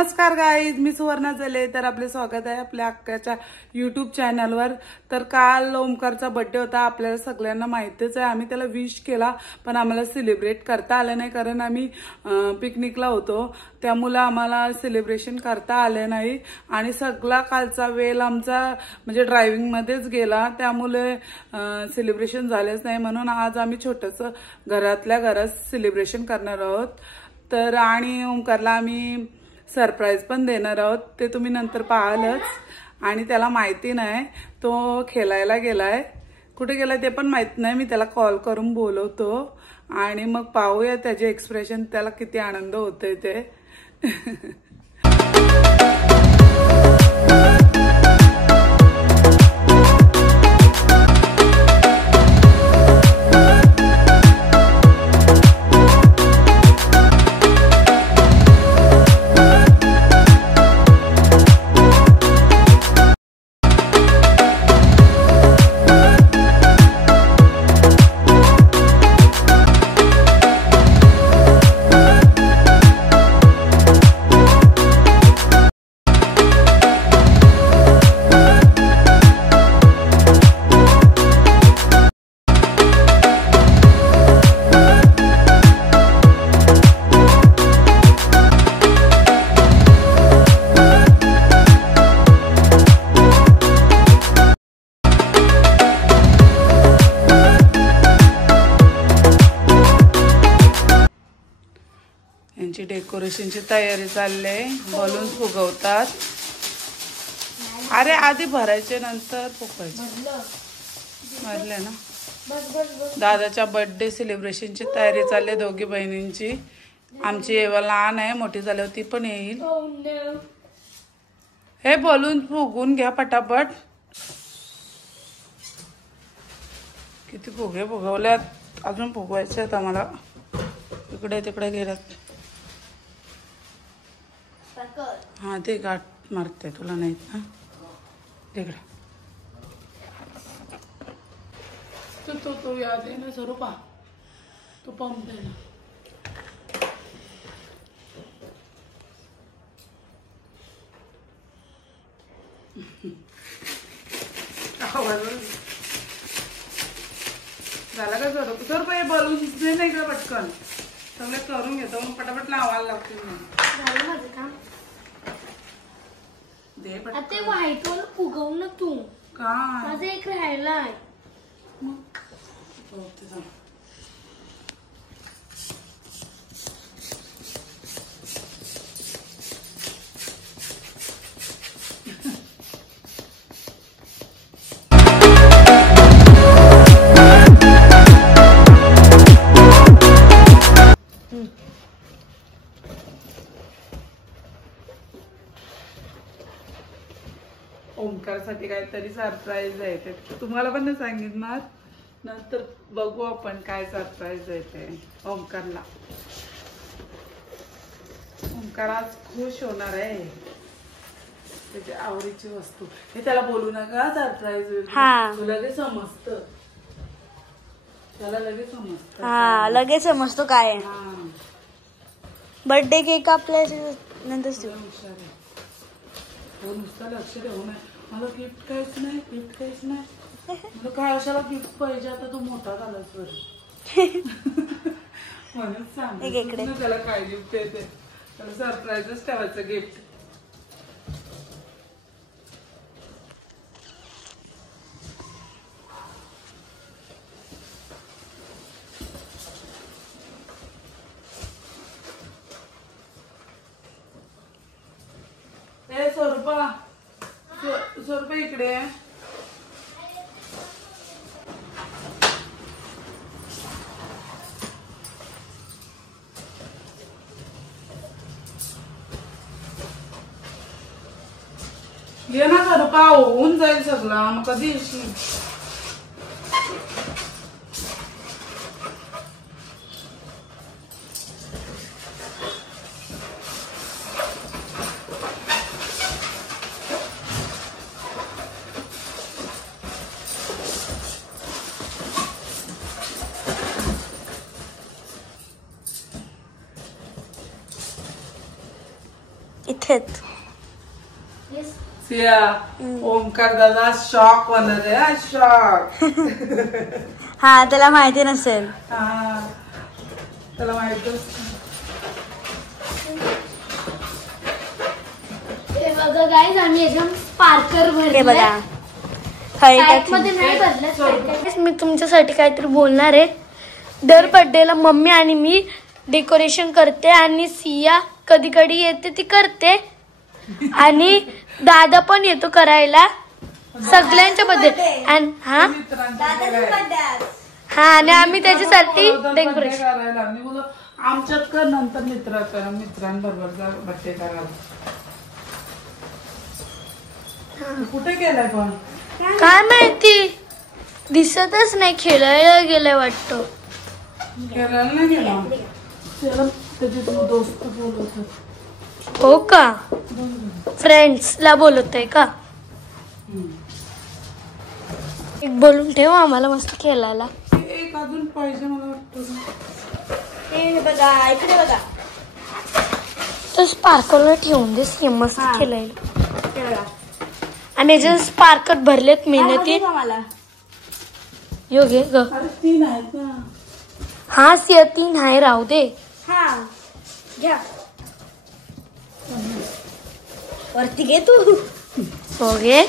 नमस्कार गाईज, मी सुवर्णा जले. तर आपले स्वागत आहे आपल्या अक्काच्या यूट्यूब चॅनलवर. तर काल ओमकारचा बर्थडे होता. आपल्याला सगळ्यांना माहितीच आहे. आम्ही त्याला विश केला पण आम्हाला सेलिब्रेट करता आलं नाही, कारण आम्ही पिकनिकला होतो. त्यामुळे आम्हाला सेलिब्रेशन करता आले नाही आणि सगळा कालचा वेळ आमचा म्हणजे ड्रायव्हिंगमध्येच गेला. त्यामुळे सेलिब्रेशन झालेच नाही. म्हणून आज आम्ही छोटंसं घरातल्या घरात सेलिब्रेशन करणार आहोत. तर आणि ओमकारला आम्ही सरप्राईज पण देणार आहोत, ते तुम्ही नंतर पाहालच. आणि त्याला माहिती नाही, तो खेळायला गेलाय. कुठे गेलाय ते पण माहित नाही. मी त्याला कॉल करून बोलवतो आणि मग पाहूया त्याचे एक्सप्रेशन, त्याला किती आनंद होतोय ते. यांची डेकोरेशनची तयारी चालली आहे. बलून्स फुगवतात. अरे आधी भरायचे नंतर फुगवायचे. भरले ना. दादाच्या बर्थडे सेलिब्रेशनची तयारी चालली आहे दोघी बहिणींची. आमची एव्हा लहान आहे, मोठी झाल्यावर ती पण येईल. हे बलून फुगून घ्या पटापट. किती फुगे फुगवल्यात, अजून फुगवायचे आहेत आम्हाला. इकडे तिकडे गेल्यात. हाँ ते गाठ मारते तुला नाही ना. तिकडे तो याद आहे ना स्वरूपा, तो पंप दे ना. झाला का स्वरूपा? हे बलून नाही का पटकन सगळं करून घेतो, मग पटापट लावायला लागते. झालं माझं काम. दे ते व्हाईट वाला फुगव ना तू. का माझं एक राहिलाय. ओमकारसाठी काहीतरी सरप्राईज आहे ते तुम्हाला पण नाही सांगितणार. नंतर बघू आपण काय सरप्राईज आहे ते ओमकारला. ओमकार आज खुश होणार आहे. त्याची आवडीची वस्तू. हे त्याला बोलू नका सरप्राईज होईल. लगेच समजतं. त्याला लगेच समजतं. हा लगेच समजतो काय. बर्थडे केक आपल्या नंतर नुसतं लक्ष देऊ नये. मला गिफ्ट काहीच नाही, गिफ्ट काहीच नाही. मला काय अशाला गिफ्ट पाहिजे. आता तू मोठा झालास बरं. म्हणून सांग त्याला काय गिफ्ट येते. त्याला सरप्राईजच ठेवायचं गिफ्ट. स्वरूपा इकडे. ये ना स्वरूपा, होऊन जाईल सगळं. मग कधी येशील? इथे आहेत. सिया ओमकार दादा शॉक होणार आहे शॉक. हा त्याला माहिती नसेल. हा त्याला माहितच. हे बघा गाईज आम्ही याच्यात स्पार्कर भरले बघा. मध्ये नाही भरलं. मी तुमच्यासाठी काहीतरी बोलणार आहे. दर बर्थडेला मम्मी आणि मी डेकोरेशन करते आणि सिया कधी कधी येते ती करते आणि दादा पण येतो करायला सगळ्यांच्या बर्थडे. हा आणि आम्ही त्याच्यासाठी डेकोरेशन आमच्यात कर नंतर मित्रांबरोबर बर्थडे करायला. कुठे गेलाय पण काय माहिती दिसतच नाही. खेळायला गेलाय वाटतं. खेळायला नाही गेला. त्याचे दोस्त बोलवतात. हो का फ्रेंड्सला बोलवतोय का. एक बोलून ठेव आम्हाला मस्त खेळायला. एक अजून पाहिजे मला वाटतं. बघा इकडे बघा तो स्पार्कलला ठेवून दे मस्त खेळायला. आणि याच्यात स्पार्कल भरलेत मेहनती. योगे ग 3 आहेत ना. हा सिया 3 आहे राहू दे. घ्या वरती घे तू. हो घे.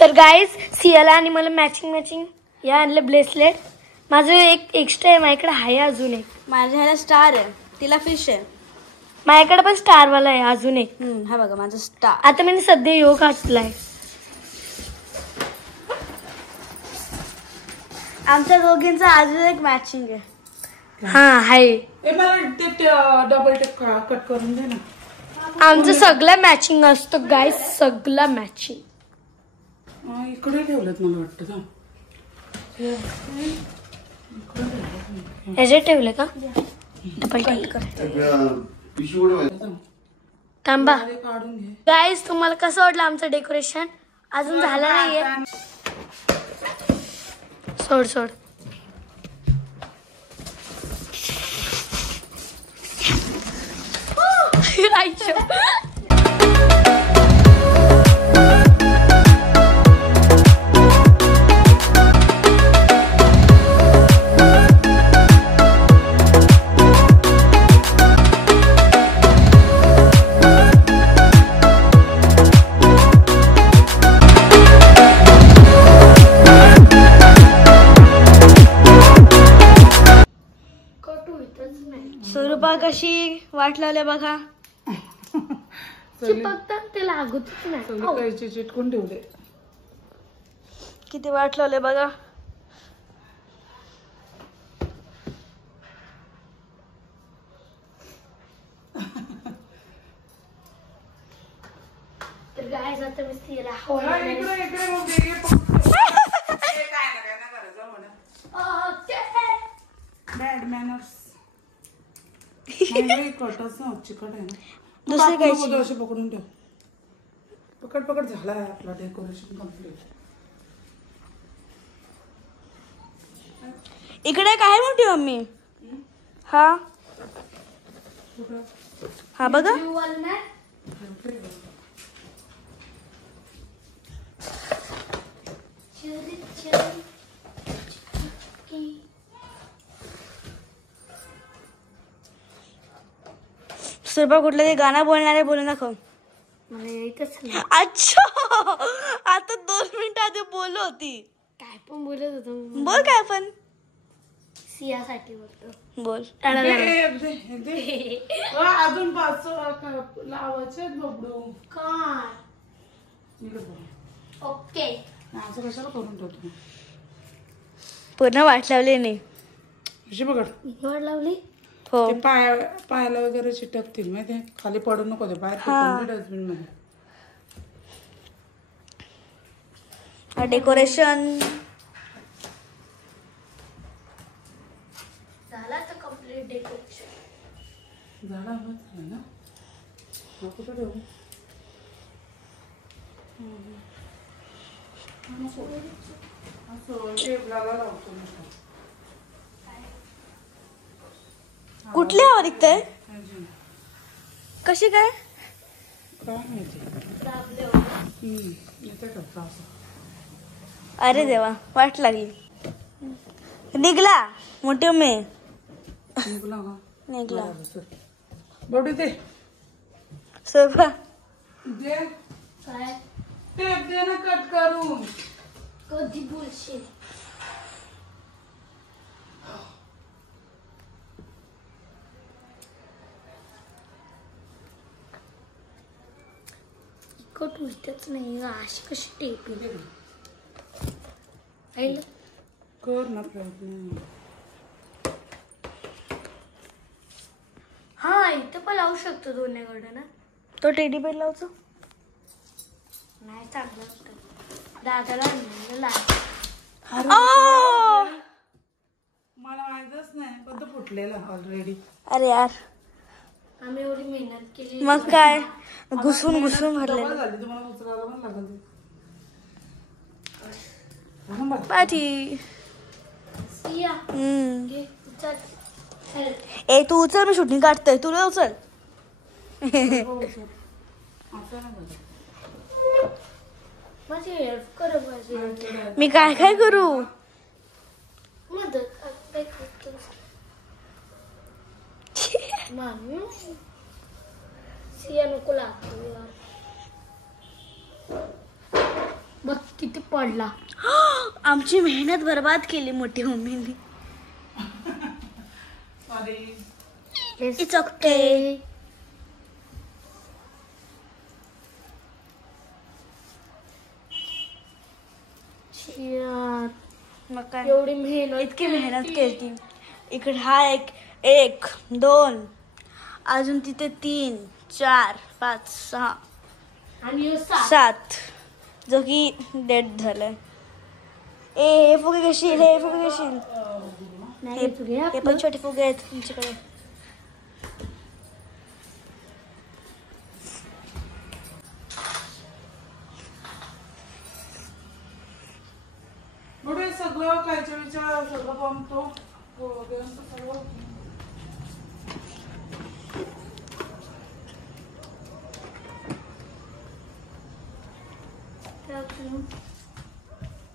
तर गाईज सियाला आणि मला मॅचिंग या आणलं ब्रेसलेट. माझं एक एक्स्ट्रा आहे माझ्याकडे आहे अजून एक. माझ्या ह्याला स्टार आहे तिला फिश आहे. माझ्याकडे पण स्टार वाला आहे अजून एक. हा बघा माझा स्टार. आता मी सध्या योग घातलाय. आमच्या दोघींचा अजून एक मॅचिंग आहे. हा आहे. मला डबल टेप कट करून दे ना. आमचं सगळं मॅचिंग असतं गाईज सगळं मॅचिंग. इकडे ठेवलं मला वाटतं. ह्याच्यात ठेवले का डबल टेप थांबा. गाईज तुम्हाला कसं वाटलं आमचं डेकोरेशन. अजून झालं नाहीये. सोड स्वरूपा कशी वाट लावल्या बघा. चिपकतात ते लागतच नाही. चिटकून ठेवले. किती वाट लावले बघा. तर गाईज आता मी स्थिर बॅड मॅनर्स. कटच ना चिकट आहे ना. दुसरी काय असे पकडून ठेव. पकड झाला आहे आपला डेकोरेशन कम्प्लीट. इकडे काय मोठी मम्मी. हा बघा. सुरभा कुठलं ते गाणं बोलणारे बोलू दाखव. मला यायचंच नाही. अच्छा आता 2 मिनिटं आधी बोलत होती. काय पण बोलत होतो. बोल काय पण. सियासाठी बोलतो. बोल. अजून 5 लावायचे बबडू. काय ओके असं कशाला करून ठेवतो. पूर्ण वाट लावली नाही. कशी बघ वाट लावली. हो पायाला वगैरे चिटकतील माहिती. खाली पडू नको ते बाहेर डस्टबिन मध्ये. डेकोरेशन झाला तर कंप्लीट डेकोरेशन झाला ना. कुठं ठेवू. टेबलाला लावतो. कुठली हवा निघतंय? कशी काय? अरे देवा, वाट लागली. निघला मोठी उमे निघला. बडू दे सोफा दे टेप दे ना कट करून. कधी बोलशील? कट उलटच नाही अशी कशी टेप कर ना प्रयत्न. हा इथं पण लावू शकतो दोन्हीकडे ना. तो टेडी बेर लावतो नाही चांगलं दादाला मला माहितच नाही पण तो फुटलेला ऑलरेडी. अरे यार आम्ही एवढी मेहनत केली मग काय घुसून भरलेलं झाली. तुम्हाला उचलायला पण लागल. पाठी ए तू उचल मी शूटिंग काढतोय तुला उचल. मी काय काय करू? बघ किती पडला. आमची मेहनत बर्बाद केली मोठी मम्मीने. It's okay. मग काय एवढी मेहनत इतकी मेहनत केली. इकडे हा एक 2 अजून तिथे 3 4 5 6 आणि 7 जो की डेट झालाय. हे फुगे घेशील हे पण छोटे फुगे आहेत तुमच्याकडे. सगळं कायच्या विचार सगळं बमतो सगळं.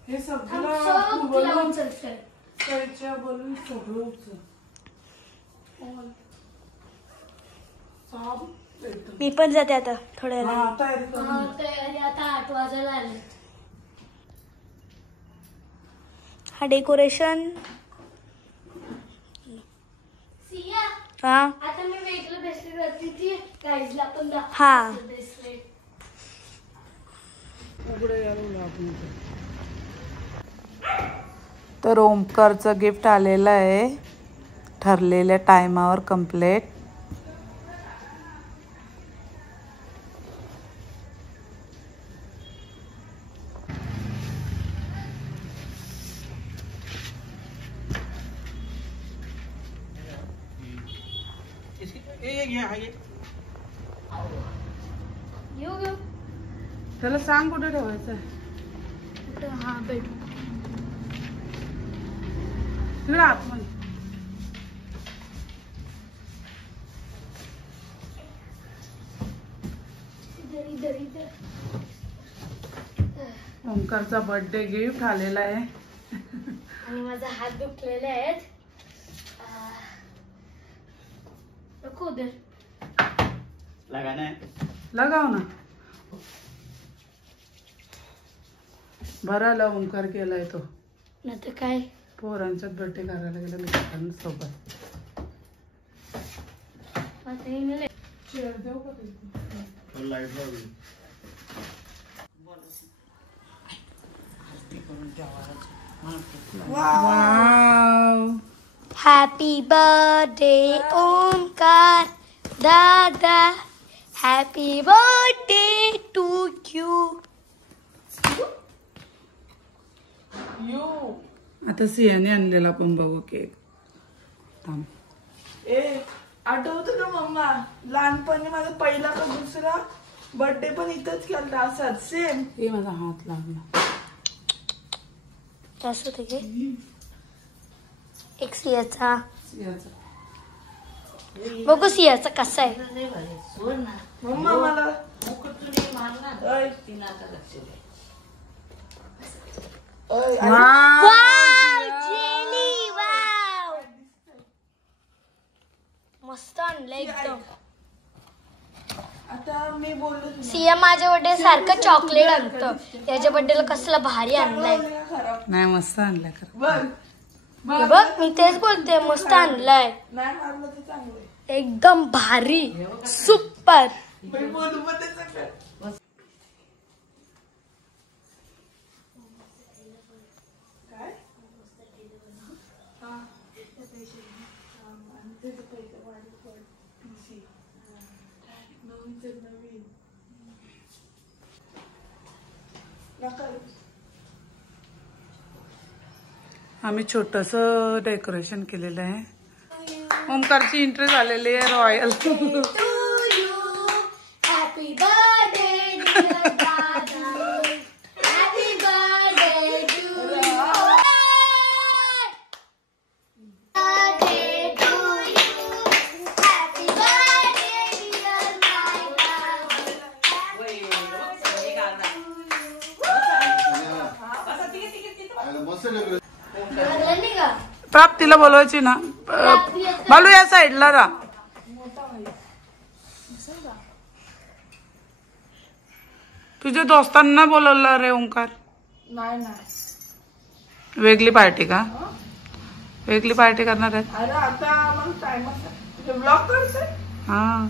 हे सगळं बोलून कायच्या बोलून सगळं उचल. मी पण जाते आता थोड्या तयारी आता 8 वाजायला आले. हा डेकोरेशन हा आता मी वेगळं ब्रेसलेट घातली ती गाईजला पण हा ब्रेसलेट. तर ओमकारचं गिफ्ट आलेलं आहे ठरलेल्या टायमावर कंप्लीट. त्याला सांग कुठे ठेवायचं. हा बेड तिकडे आतमध्ये. ओमकारचा बर्थडे गिफ्ट आलेला आहे आणि माझा हात दुखलेले आहेत. नको दे लगाव ना. बरा ओमकार केलाय तो. नाही तर काय पोरांच्यात बर्थडे करायला गेला मित्रांसोबत. देऊ का हॅपी बर्थडे ओमकार दादा. Happy birthday to you. आता सियाने आणलेला पण बघू केक. थांब. आठवतं का मम्मा लहानपणी माझा पहिला का दुसरा बर्थडे पण इथंच केला असाच सेम. हे माझा हात लागला. एक सियाचा बघू सियाचा कसा आहे. मम्मा मला मस्त आणलं एकदम. आता मी बोललो सिया माझ्या बर्थडे सारखं चॉकलेट आणतं. याच्या बर्थडेला कसलं भारी आणलंय. नाही मस्त आणलाय खरं. बघ मी तेच बोलते मस्त आणलाय नाही मारलं ते चांगलं. एकदम भारी सुपर. मी बोलू पण त्याचं काय. आम्ही छोटस डेकोरेशन केलेलं आहे. ओमकारची एंट्री झालेली आहे royal. Happy birthday happy birthday to प्राप्तीला बोलवायची ना. बालू या साईडला रा. तुझ्या दोस्तांना बोलवलं रे ओंकार. नाही वेगळी पार्टी का? वेगळी पार्टी करणार आहेत. अरे आता मला टाइम ब्लॉग करते. हा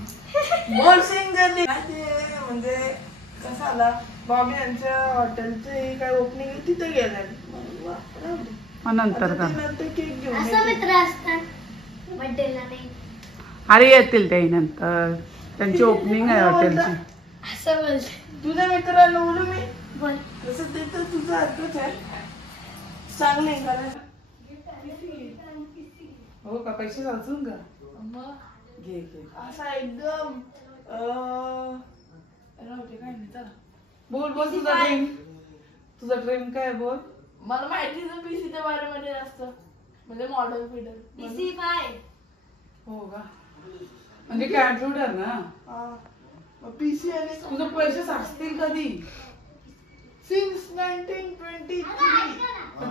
बोल सिंगरनी म्हणजे कसं आला बॉबी यांच्या हॉटेलचे काय ओपनिंग आहे तिथे गेलाय. मग नंतर का? नंतर केक घेऊन असं मित्र असतात बर्थडेला नाही. अरे येतील ते नंतर. त्यांची ओपनिंग आहे हॉटेलची. असं बोलते. तुझ्या मित्राला बोलू मी बोल. तसं ते तर तुझं हरकत आहे. चांगले करायला. हो का? पैसे वाचून का? घे घे. असा एकदम राहते काय नाही चला. बोल बोल तुझा ड्रीम. तुझा ड्रीम काय बोल. मला माहिती आहे पीसीच्या बारेमध्ये जास्त म्हणजे मॉडेल फिडर पीसी 5. हो का? म्हणजे कॅम्प्युटर ना. मग पीसी आणि तुझं पैसे साचतील कधी? सिन्स 1923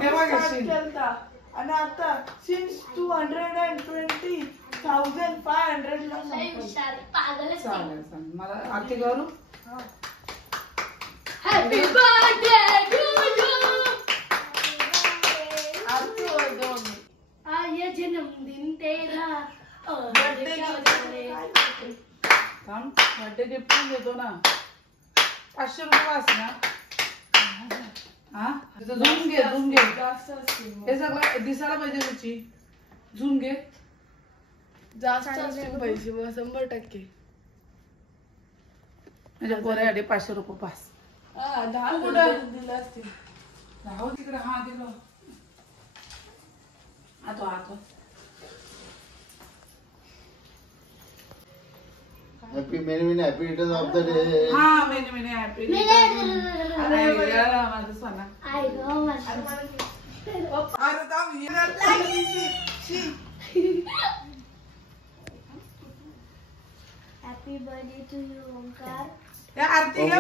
तेव्हा start घेशील. केलता. आणि आता सिन्स 220,500 ला संपलं. पागलच. चालेल चालेल. मला आरती करू. Happy birthday to you. आरती होय दोन. आज जन्मदिन तेरा. बर्थडे थांब. बर्थडे गिफ्ट पण देतो ना. 500 रुपये वाच ना. हा झूम घे झूम घे. जास्त असतील मग. हे सगळं दिसायला पाहिजे रुची. झूम घे. जास्त असतील पैसे मग 100%. म्हणजे पोऱ्यासाठी 500 रुपये पास. 10 तू कुठं? दिले असतील. राहू तिकडे. हा दिलं. आतो आतो. Happy many happy returns of the day. हा मेनी मेनी हॅपी. अरे माझं सोना. आय गो माझा. अरे थांब, हे शी. Happy birthday to you Omkar. या आरती घ्या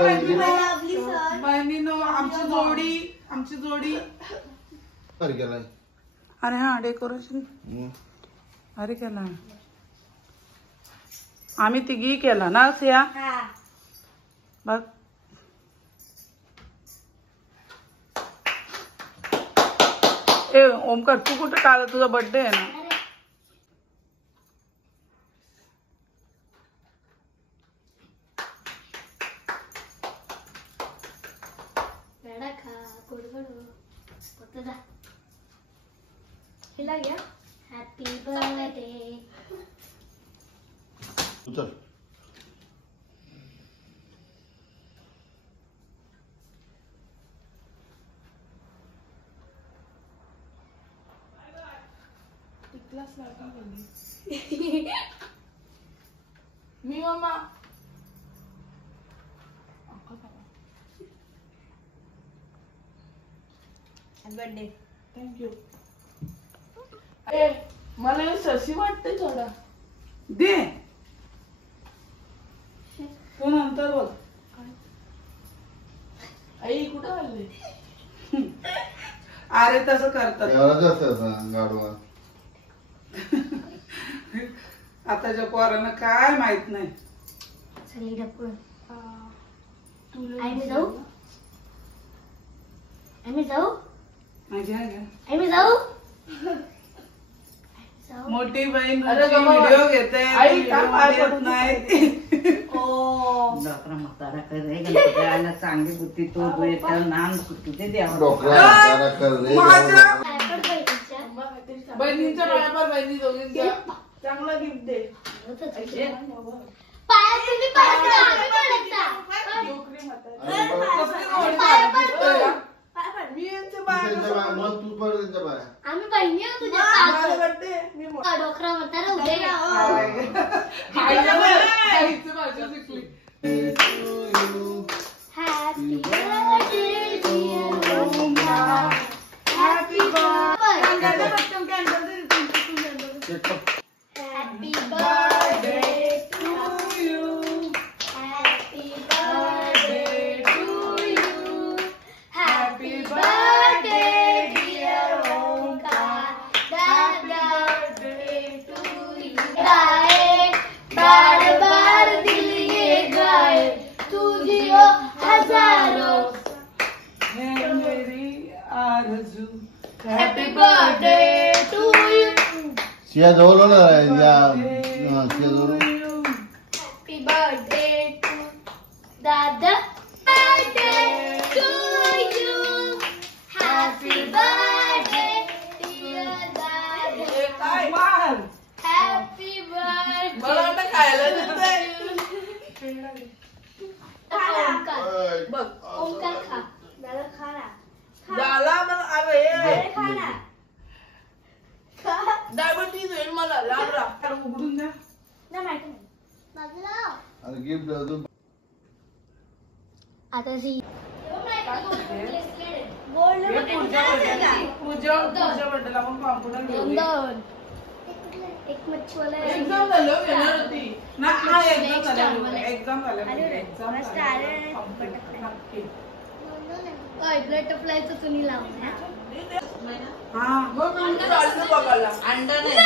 बहिणीनो. आमची जोडी. कर गेलाय. अरे हा डेकोरेशन अरे केला. आम्ही तिघी केला ना सिया. बघ ए ओमकार तू कुठे काल तुझा बर्थडे आहे ना. Happy birthday. चल. मी मम्मा बर्थडे. थँक्यू. मला शशी वाटते थोडा. दे तू नंतर बघ. आई कुठं आली? अरे तसं करतात गाडवा. आताच्या पोरांना काय माहित नाही. चल ढकून आम्ही जाऊ आम्ही जाऊ घ्या घ्या. आम्ही जाऊ मोठी बहीण अरे बाबा. व्हिडिओ घेते आई, काय पाय येत पडून नाही. डॉक्टर म्हातारा करे गणपतीला चांगली बुद्धी तो तर नाम तुझे द्यावं. डोकरा कर रे माझ्या बहिणींच्या पायावर बहिणी दोघींच्या चांगला गिफ्ट दे. मी यांच्या पायावर मग तू पण त्यांच्या पाया. आम्ही बहिणी आहोत तुझ्या माझा birthday, मी डोकरा म्हातारा उभे आईचं भाषा शिकली. Happy birthday dear happy happy birthday to you happy birthday to you happy birthday dear Onkar birthday to you गाए बार बार दिल ये गाए तुझी ओ हजारों है मेरी आरज़ू. हॅपी बर्थडे टू यू शिया जवळ ना शिया जवळ. हॅपी बर्थडे टू दादा birthday to you happy birthday dear दादा मार. हॅपी मला वाटतं खायला देतंय. बर्थडे बघ ओंकार खा दादा खा ना झाला मला. अरे अरे खा ना डायबिटीज होईल मला. लांब राहा. तर उघडून द्या. ना माहिती नाही बाजूला आणि गिफ्ट अजून आता जी हे पुढच्या बर्थडेला आपण कॉम्प्युटर घेऊया. एक मच्छीवाला एक्झाम झालं घेणार होती. ना हा एक्झाम झाल्या एक्झाम झाल्या बटरफ्लायचं तुम्ही लावून हा मग मी चाललो बघायला. अंडा नाही.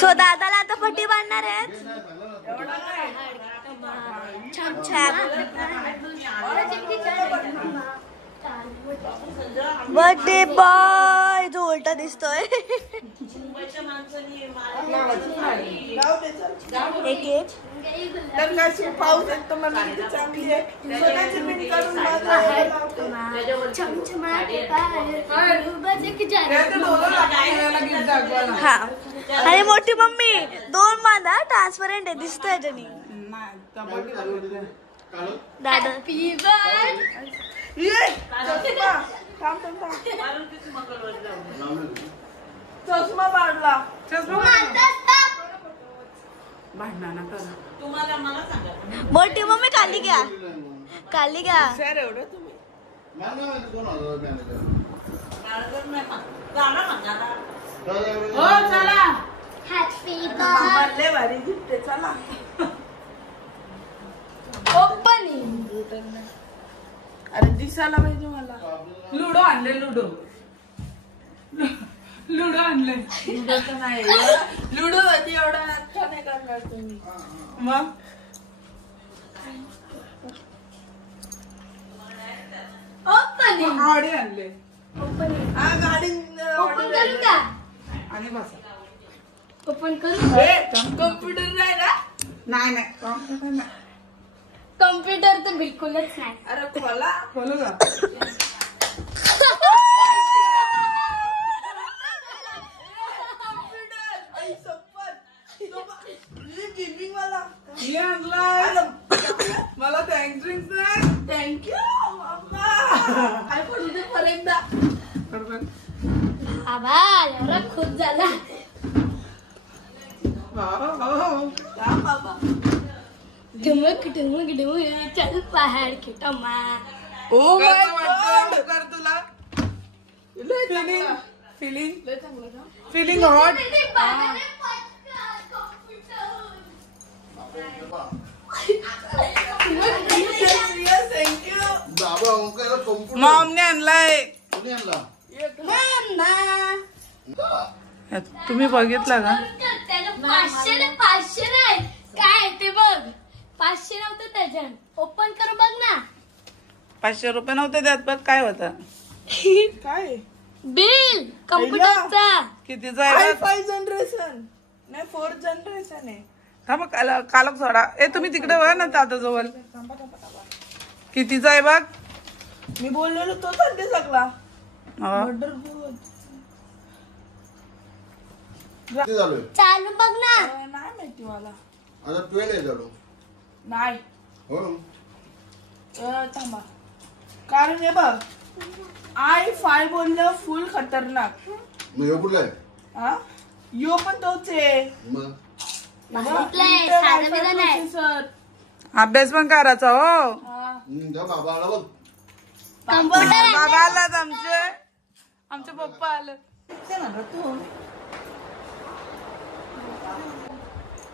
सो दादाला आता पट्टी बांधणार आहेत छान छान बर्थडे बॉय जो उलटा दिसतोय लाव दे चल. एक एक तर कशी पाऊस येतो मला किती चांगली आहे. सोन्याची पिन काढून माझं लावते. छमछमाटे पाय बजे की जा त्या डोलं लागलेला गिफ्ट दाखवायला. हा आणि मोठी मम्मी दोन बांधा ट्रान्सपरंट आहे दिसतोय जणी नाही टमाटे घालून. दादा हॅपी बर्थडे ये चष्मा. थांब थांब थांब. चष्मा बांधला. भांडणा करा. तुम्हाला मला सांगा मोठी मम्मी खाली घ्या खाली घ्या सर एवढं तुम्ही कोण होता मॅनेजर. मॅनेजर नाही जाणार म्हणणार. हो चला. हॅपी म्हणले भारी गिफ्ट आहे. चला ओपनिंग अरे दिसायला पाहिजे मला. लुडो आणले लुडो. लुडो आणले. लुडोचं नाही. लुडो मध्ये एवढा अच्छा नाही करणार तुम्ही. मग ओपनिंग ऑडी आणले ओपनिंग हा गाडी ओपन करू का आणि बसा. ओपन करू कम्प्युटर नाही ना. नाही नाही कॉम्प्युटर नाही. कम्प्युटर तर बिलकुलच नाही अरे खोला. बोलू का. आई शपथ. गेमिंग वाला. मी आणलाय. मला थँक्स नाही. थँक्यू मम्मा. काय पण उद्या पर्यंत. बरोबर. आभार एवढा खुश झाला का बाबा. ढुमक ढुमक ढुमक चल पहाड़ की टमा ओ माय कसं वाटतं गॉड. कर तुला. लय चांगला. Feeling hot. बाबा ओंकार कॉम्प्युटर मॉमने आणलाय. कोणी आणला? तुम्ही बघितला का? 500 नाही काय ते बघ. 500 नव्हतं त्याच्यात. ओपन करून बघ ना. 500 रुपये नव्हते त्यात, बघ काय होता. काय बिल कम्प्युटरचा. कितीचा आहे बघ. फाय जनरेशन नाही 4th जनरेशन आहे. थांब कालक सोडा. तुम्ही तिकडे बघा ना दादा जवळ. कितीचा आहे बघ. मी बोललेलो तो चालते सगळा हा. किती झालोय? चालू बघ ना. नाही माहिती मला. आता 12 आहे झालो. नाही हो थांबा. कारण हे बघ i5 बोललं फुल खतरनाक. मग हे कुठला आहे? हा यो पण तोच आहे. मग सर अभ्यास पण करायचा हो. जा बाबा आला बघ. बाबा आलात आमचे पप्पा आले. तू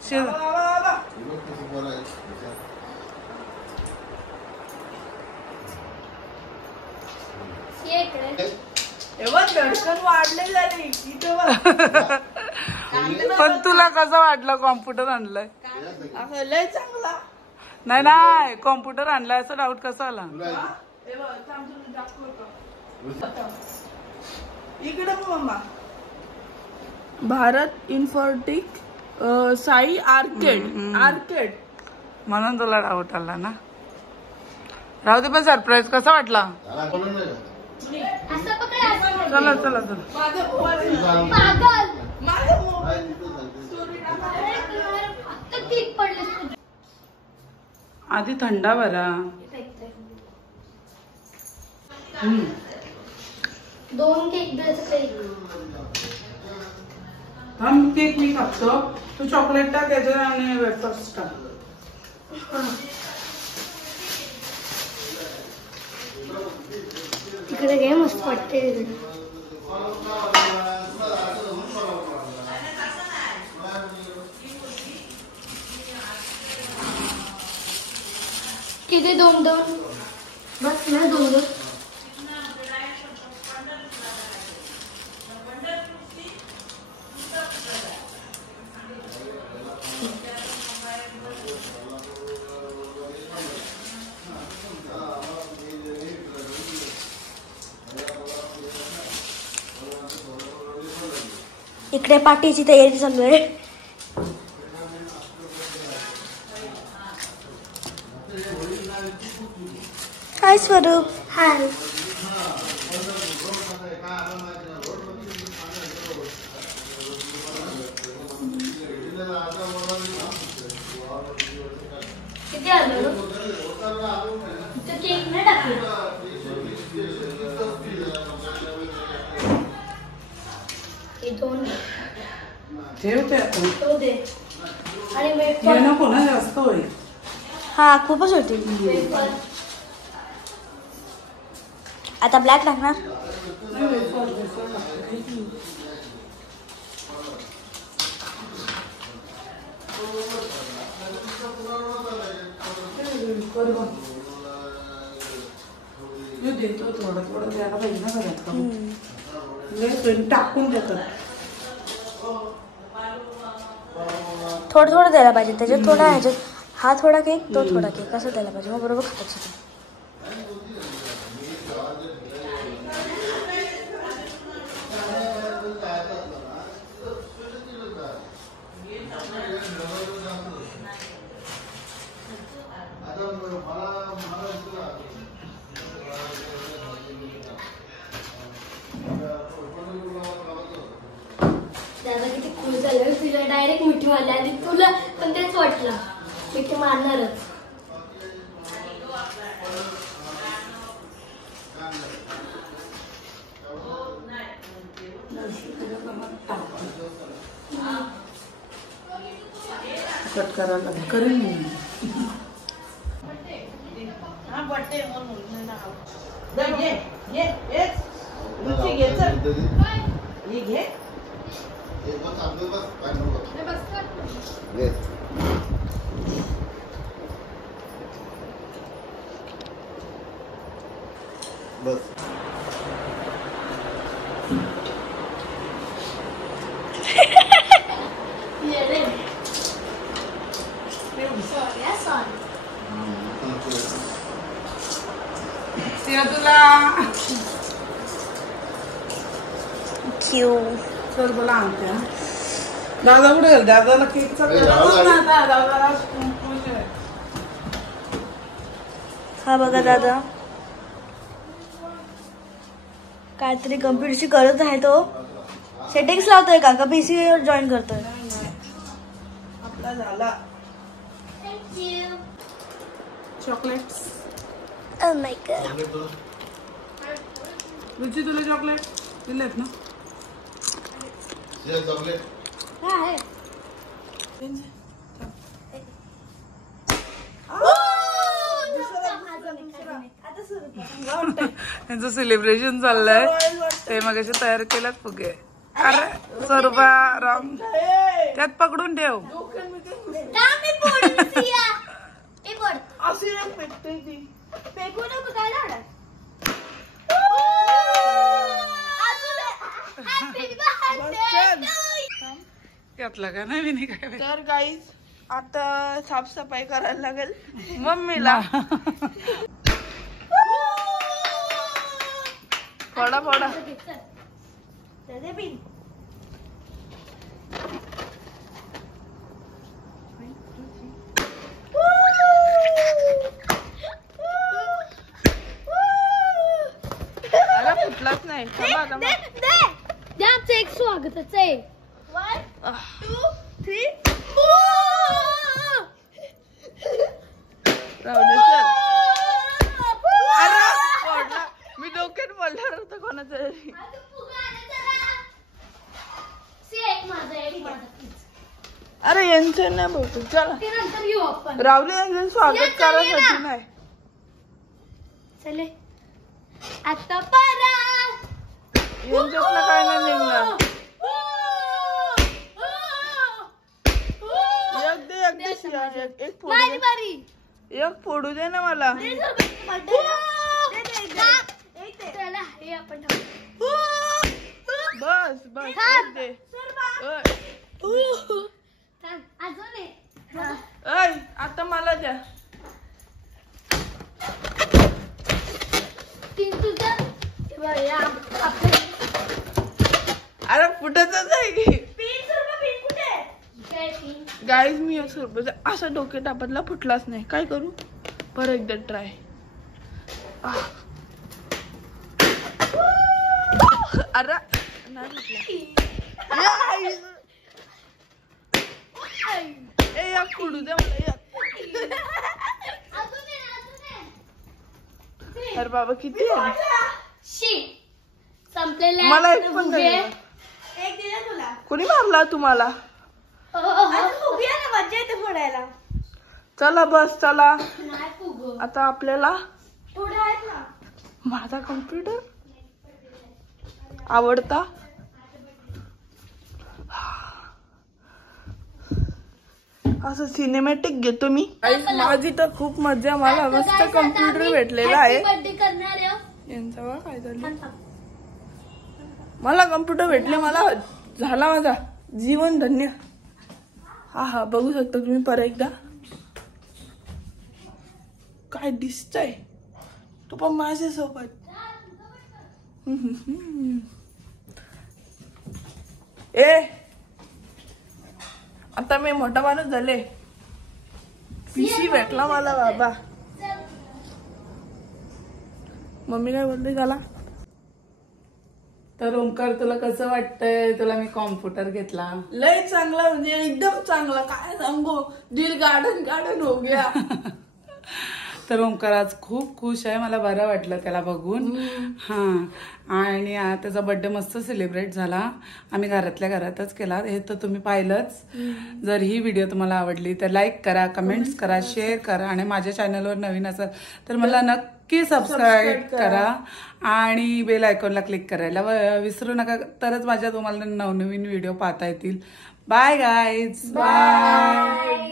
शिव हे बघ कसं बरं आहे. एवढं धडकन वाढले झाले इथं बघ. पण तुला कसं वाटलं कॉम्प्युटर आणलाय? असं लय चांगला. नाही नाही कॉम्प्युटर आणलाय असं डाऊट कसा आला? तुला आहे? हे बघ थांब तुला दाखवतो. इकडे बघ मम्मा. भारत इन्फोटिक साई आर्केड म्हणून तुला डाऊट आला ना. राहू दे पण सरप्राईज कसा वाटला? त्याला बोलून नाही का? असं पकड. चला चला चला. माझं मोबाईल पागल. माझं मोबाईल काय तिथं सांगते? स्टोरी टाका. आता ठीक पडले. आधी थंडा बरा. 2 केक द्यायचं. हम केक मी कापतो. तू चॉकलेट टाक याच्यात आणि वेफर्स टाक. तिकडे घे मस्त वाटते. किती 2 बस ना 2 इकडे पार्टीची तयारी चालू आहे. हाय स्वरूप. हाय. किती आलं केक नाही टाकलं. ठेवते तो दे. आणि हे नको ना जास्त होईल. हा खूपच होती. आता ब्लॅक टाकणार. देतो थोडं थोडं द्यायला पाहिजे ना घरात. टाकून देतात. थोडं थोडं द्यायला पाहिजे त्याच्यात. थोडा ह्याच्यात हा थोडा केक तो थोडा केक असं द्यायला पाहिजे. मग बरोबर खातात. दादा किती खुश झालं. तुला डायरेक्ट मिठी मारली. आधी तुला पण तेच वाटलं मिठी मारणारच. कट करायला करेन मी. हा बर्थडे म्हणून घे घे घे. घे चल. हे घे. हे बस आपलं बस काय नको. येस. बस. तिला तुला सर बोला आणते. दादा कुठे गेल? दादाला केकचा दादाला खुश आहे. हा बघा दादा काहीतरी कम्प्युटरची करत आहे तो. सेटिंग्स लावतोय का पीसी जॉईन करतोय? आपला झाला. चॉकलेट्स. Oh my god. रुची तुला चॉकलेट दिलेत ना? चॉकलेट. यांचं सेलिब्रेशन चाललंय. ते मग असे तयार केल्यात फुगे. अरे सर्वा राम त्यात पकडून ठेव. अशी एक पेटते ती. त्यातला का नाही मी काय. तर गाईज आता साफसफाई करायला लागेल मम्मीला. फोडा फोडा. अरे फुटलाच नाही. आमचं एक स्वागतच आहे. 1 2 3 मी डोक्यात बोलणार होतं कोणाचं तरी. अरे यांचं नाही बोलतो. चला राहुल यांचं स्वागत करायसाठी नाही. चले आता परत यांच्यातलं काय नाही निघणार. एक फोडू दे. एक फोडू दे ना मला. बस बस दे. आता मला द्या. अरे फुटतच आहे की गाईज. मी असं डोके टापतला फुटलाच नाही. काय करू परत एकदा ट्राय. अरे नाही एक फोडू दे मला. अरे बाबा किती आहे? संपलेला मला एक पण तुला कोणी मारला तुम्हाला? मजा येते फोडायला. चला बस चला. नाही फुग आता आपल्याला थोडे आहेत ना. माझा कम्प्युटर आवडता. असं सिनेमॅटिक घेतो मी. माझी तर खूप मजा. मला मस्त कम्प्युटर भेटलेला आहे. बर्थडे करणार आहे यांचा वा काय झालं. मला कम्प्युटर भेटले. मला झाला माझा जीवन धन्य. हा हा बघू शकता तुम्ही परत एकदा. काय दिसतंय तू पण माझ्यासोबत. ए आता मी मोठा माणूस झाले. पीसी भेटला मला बाबा. मम्मी काय बोलते त्याला. तर ओंकार तुला कसं वाटतंय? तुला मी कॉम्प्युटर घेतला. लय चांगला म्हणजे एकदम चांगला. काय सांगू दिल गार्डन गार्डन हो गया. तर ओंकार आज खूप खुश आहे, मला बरं वाटलं त्याला बघून. हां आणि त्याचा बर्थडे मस्त सेलिब्रेट झाला. आम्ही घरातल्या घरातच केला, हे तर तुम्ही पाहिलंच. जर ही व्हिडिओ तुम्हाला आवडली तर लाईक करा, कमेंट्स करा, शेअर करा आणि माझ्या चॅनलवर नवीन असाल तर मला नक्की सबस्क्राईब करा आणि बेल आयकॉनला क्लिक करायला विसरू नका, तरच माझ्या तुम्हाला नवनवीन व्हिडिओ पाहता येतील. Bye guys, bye.